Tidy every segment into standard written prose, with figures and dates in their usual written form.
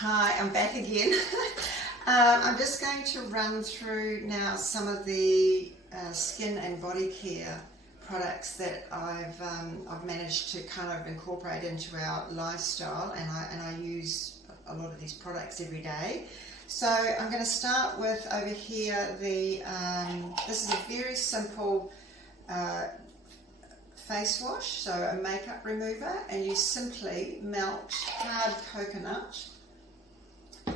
Hi, I'm back again. I'm just going to run through now some of the skin and body care products that I've managed to kind of incorporate into our lifestyle, and I use a lot of these products every day. So I'm going to start with over here this is a very simple face wash, so a makeup remover, and you simply melt hard coconut.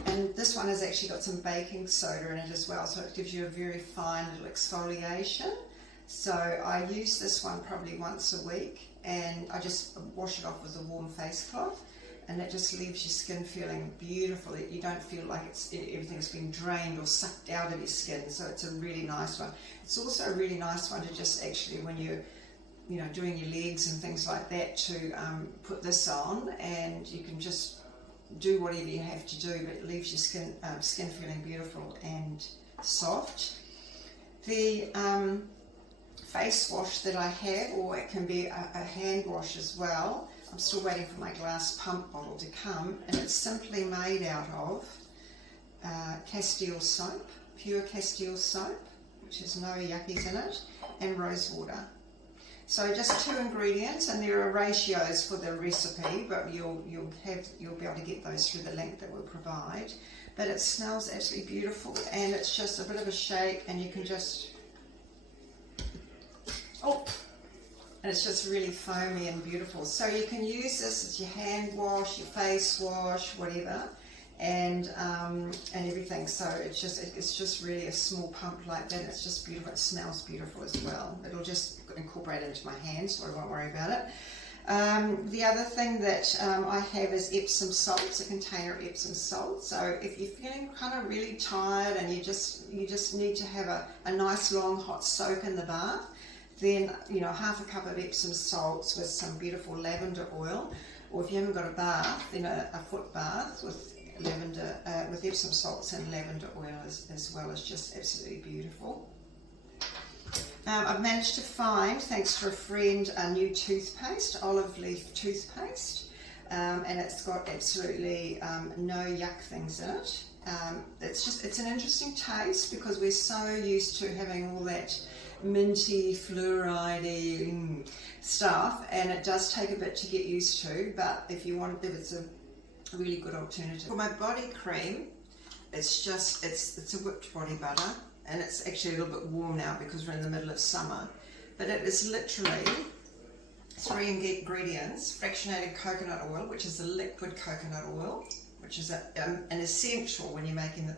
And this one has actually got some baking soda in it as well, so it gives you a very fine little exfoliation. So I use this one probably once a week, and I just wash it off with a warm face cloth, and it just leaves your skin feeling beautiful. You don't feel like everything's been drained or sucked out of your skin, so it's a really nice one. It's also a really nice one to just actually, when you're doing your legs and things like that, to put this on, and you can just do whatever you have to do, but it leaves your skin feeling beautiful and soft. The face wash that I have, or it can be a hand wash as well. I'm still waiting for my glass pump bottle to come, and it's simply made out of Castile soap, pure Castile soap, which has no yuckies in it, and rose water. So just 2 ingredients, and there are ratios for the recipe, but you'll be able to get those through the link that we'll provide. But it smells absolutely beautiful, and it's just a bit of a shake, and you can just, and it's just really foamy and beautiful. So you can use this as your hand wash, your face wash, whatever, and everything. So it's just really a small pump like that. It's just beautiful. It smells beautiful as well. It'll just incorporate into my hands, so I won't worry about it. The other thing that I have is Epsom salts, a container of Epsom salt. So if you're feeling kind of really tired and you just need to have a nice long hot soak in the bath, then half a cup of Epsom salts with some beautiful lavender oil, or if you haven't got a bath, then a foot bath with lavender, with Epsom salts and lavender oil as well, is just absolutely beautiful. I've managed to find, thanks to a friend, a new toothpaste, olive leaf toothpaste, and it's got absolutely no yuck things in it. It's an interesting taste, because we're so used to having all that minty, fluoride stuff, and it does take a bit to get used to, but if it's a really good alternative. For my body cream, it's a whipped body butter, and it's actually a little bit warm now because we're in the middle of summer, but it is literally 3 ingredients: fractionated coconut oil, which is a liquid coconut oil, which is an essential when you're making the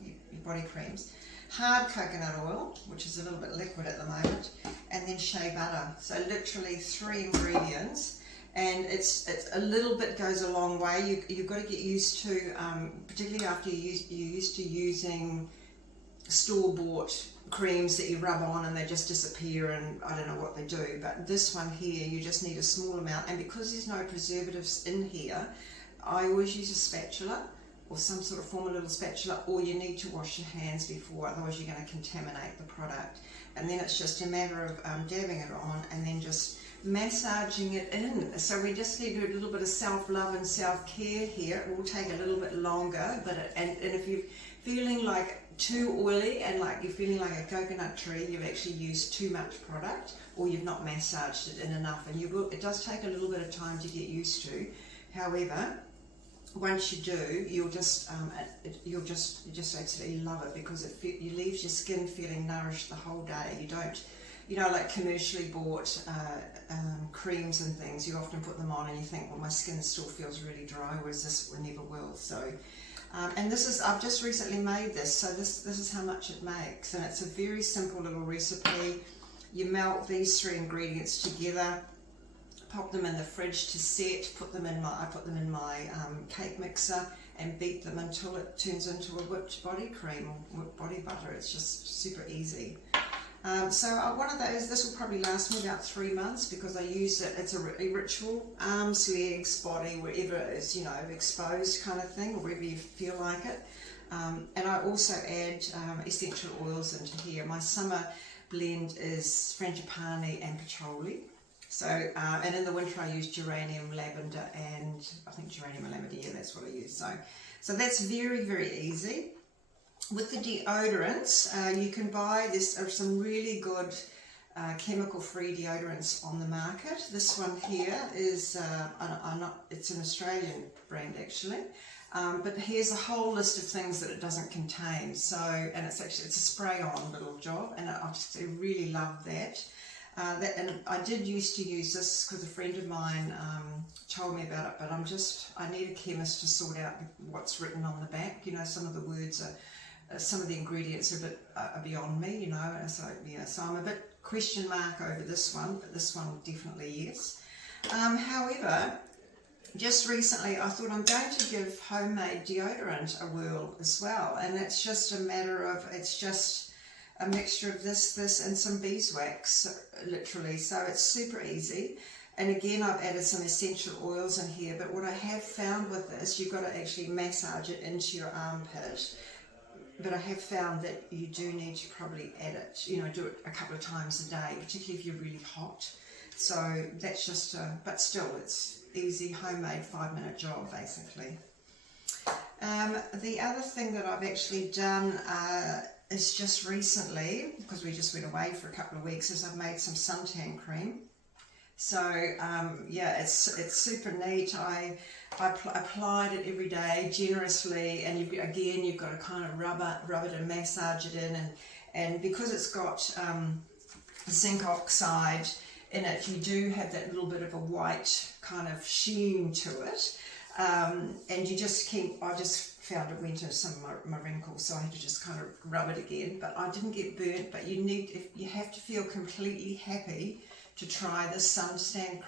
your body creams; hard coconut oil, which is a little bit liquid at the moment; and then shea butter. So literally 3 ingredients. And it's a little bit goes a long way. You've got to get used to, particularly after you're used to using store-bought creams that you rub on and they just disappear, and I don't know what they do. But this one here, you just need a small amount, and because there's no preservatives in here, I always use a spatula, or some sort of formal little spatula, or you need to wash your hands before, otherwise you're going to contaminate the product. And then it's just a matter of dabbing it on and then just massaging it in. So we just need a little bit of self-love and self-care here. It will take a little bit longer, but and if you're feeling like too oily and like you're feeling like a coconut tree, you've actually used too much product, or you've not massaged it in enough, and it does take a little bit of time to get used to. However, once you do, you'll just absolutely love it, because it leaves your skin feeling nourished the whole day. You don't, like commercially bought creams and things, you often put them on and you think, well, my skin still feels really dry, whereas this never will. So, and I've just recently made this, so this is how much it makes, and it's a very simple little recipe. You melt these 3 ingredients together, pop them in the fridge to set, I put them in my cake mixer, and beat them until it turns into a whipped body cream or whipped body butter. It's just super easy. So one of those, this will probably last me about 3 months, because I use it, it's a ritual, arms, legs, body, wherever it's, exposed kind of thing, or wherever you feel like it. And I also add essential oils into here. My summer blend is frangipani and patchouli. So, and in the winter I use geranium, lavender, and I think geranium and lavender, yeah, that's what I use. So that's very, very easy. With the deodorants, you can buy some really good chemical-free deodorants on the market. This one here is, it's an Australian brand actually, but here's a whole list of things that it doesn't contain. So, and it's a spray-on little job, and I really love that. And I did used to use this because a friend of mine told me about it, but I need a chemist to sort out what's written on the back. You know, some of the words are, some of the ingredients are beyond me, you know, so yeah, so I'm a bit question mark over this one, but this one definitely yes. However, just recently I thought I'm going to give homemade deodorant a whirl as well, and it's just a matter of, it's just a mixture of this and some beeswax, literally, so it's super easy. And again, I've added some essential oils in here, but what I have found with this, you've got to actually massage it into your armpit. But I have found that you do need to probably add it, you know, do it a couple of times a day, particularly if you're really hot. So that's just, but still, it's easy, homemade, 5-minute job, basically. The other thing that I've actually done is just recently, because we just went away for a couple of weeks, is I've made some suntan cream. So yeah, it's super neat. I applied it every day generously, and you've got to kind of rub it and massage it in, and because it's got zinc oxide in it, you do have that little bit of a white kind of sheen to it, and I just found it went into some of my wrinkles, so I had to just kind of rub it again, but I didn't get burnt. But you have to feel completely happy to try this suntan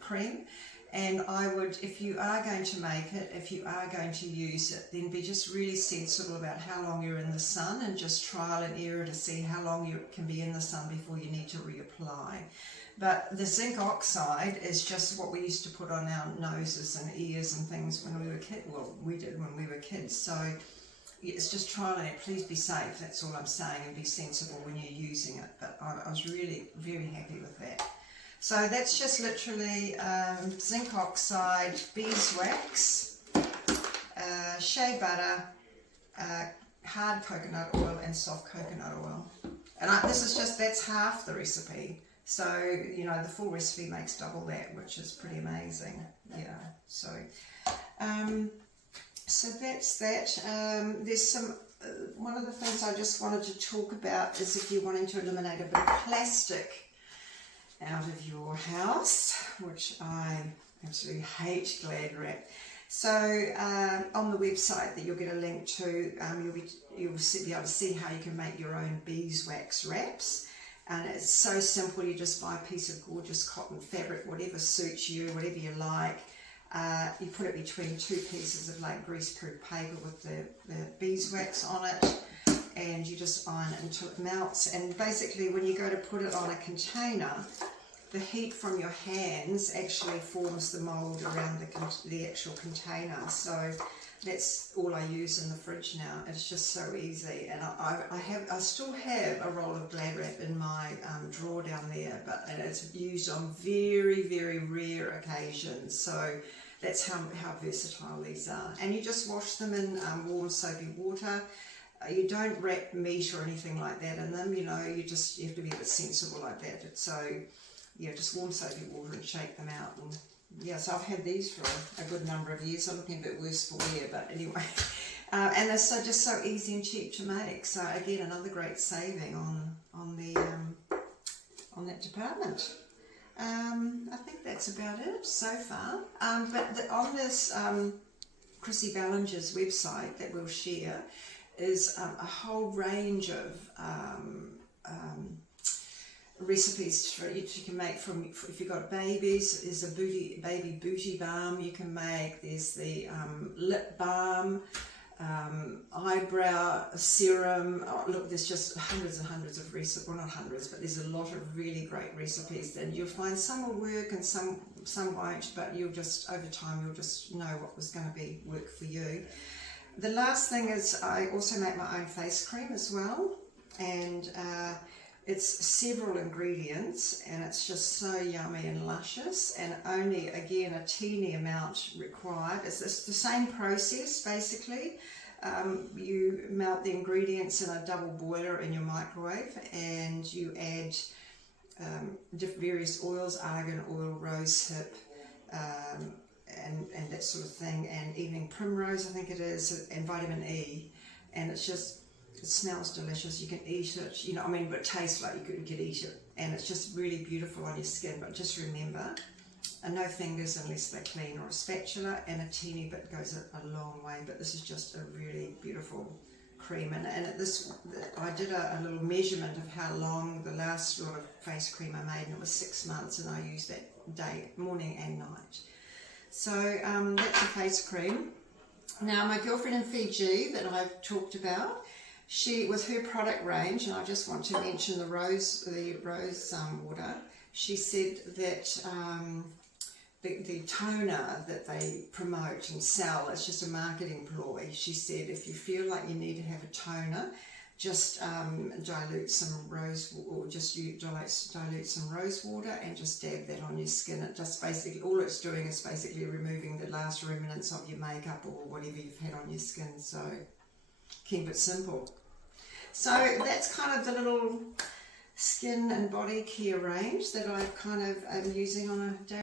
cream. And I would, if you are going to make it, if you are going to use it, then be just really sensible about how long you're in the sun, and just trial and error to see how long you can be in the sun before you need to reapply. But the zinc oxide is just what we used to put on our noses and ears and things when we were kids. Well, we did when we were kids. So it's just trial and error. Please be safe, that's all I'm saying, and be sensible when you're using it. But I was really very happy with that. So that's just literally zinc oxide, beeswax, shea butter, hard coconut oil, and soft coconut oil. And that's half the recipe. So, you know, the full recipe makes double that, which is pretty amazing. Yeah, so that's that. There's some, one of the things I just wanted to talk about is if you're wanting to eliminate a bit of plastic out of your house, which I absolutely hate Glad wrap. So on the website that you'll get a link to, you'll be able to see how you can make your own beeswax wraps. And it's so simple. You just buy a piece of gorgeous cotton fabric, whatever suits you, whatever you like. You put it between 2 pieces of like greaseproof paper with the beeswax on it, and you just iron it until it melts. And basically when you go to put it on a container, the heat from your hands actually forms the mould around the actual container. So that's all I use in the fridge now. It's just so easy. And I still have a roll of Glad wrap in my drawer down there, but it's used on very, very rare occasions. So that's how versatile these are. And you just wash them in warm soapy water. You don't wrap meat or anything like that in them, you know, you have to be a bit sensible like that. So yeah, just warm soapy water and shake them out. And yeah, so I've had these for a good number of years. I'm looking a bit worse for wear, but anyway. And they're just so easy and cheap to make. So again, another great saving on that department. I think that's about it so far. But on this Chrissy Ballinger's website that we'll share is a whole range of recipes you can make from, if you've got babies. There's a baby booty balm you can make. There's the lip balm, eyebrow serum. Oh, look, there's just hundreds and hundreds of recipes. Well, not hundreds, but there's a lot of really great recipes. And you'll find some will work and some won't, but you'll just, over time, you'll just know what was going to work for you. The last thing is I also make my own face cream as well, and it's several ingredients, and it's just so yummy and luscious, and only, again, a teeny amount required. It's the same process basically. You melt the ingredients in a double boiler in your microwave, and you add various oils, argan oil, rosehip, and that sort of thing, and evening primrose I think it is, and vitamin E, and it's just, it smells delicious. You can eat it, you know, I mean, but it tastes like you could eat it, and it's just really beautiful on your skin. But just remember, no fingers unless they're clean, or a spatula, and a teeny bit goes a long way. But this is just a really beautiful cream, and I did a little measurement of how long the last lot of face cream I made, and it was 6 months, and I used that day, morning and night. So that's the face cream. Now my girlfriend in Fiji that I've talked about, she, with her product range, and I just want to mention the rose water, she said that the toner that they promote and sell is just a marketing ploy. She said if you feel like you need to have a toner, just dilute some rose, or just dilute some rose water and just dab that on your skin. It just basically, all it's doing is basically removing the last remnants of your makeup or whatever you've had on your skin. So keep it simple. So that's kind of the little skin and body care range that I kind of am using on a day